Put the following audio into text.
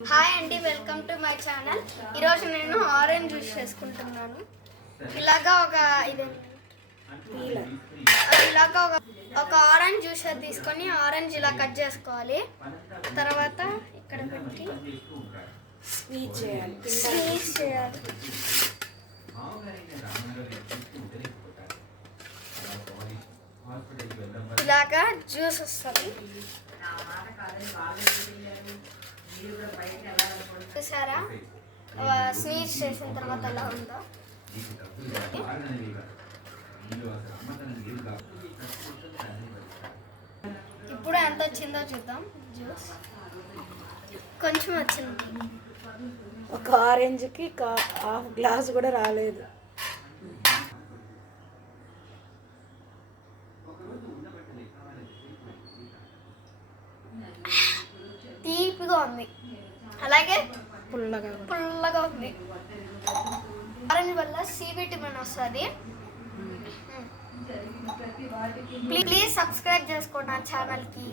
Hi అండి, welcome to my channel. ఈరోజు నేను ఆరెంజ్ జ్యూస్ చేసుకుంటున్నాను. ఇలాగా ఒక ఆరెంజ్ జ్యూసర్ తీసుకొని ఆరెంజ్ ఇలా కట్ చేసుకోవాలి. తర్వాత ఇక్కడ పెట్టి స్క్వీజ్ చేయాలి. ఇలాగా జ్యూస్ వస్తుంది. చూసారా స్వీట్ చేసిన తర్వాత ఎలా ఉందో. ఇప్పుడు ఎంత వచ్చిందో చూద్దాం. జ్యూస్ కొంచెం వచ్చింది. ఒక ఆరెంజ్కి హాఫ్ గ్లాస్ కూడా రాలేదు. తీపిగా ఉంది, అలాగే పుల్లగా ఉంది. ఆరెంజ్ వల్ల సి విటమిన్ వస్తుంది. ప్లీజ్ సబ్స్క్రైబ్ చేసుకోండి నా ఛానల్కి.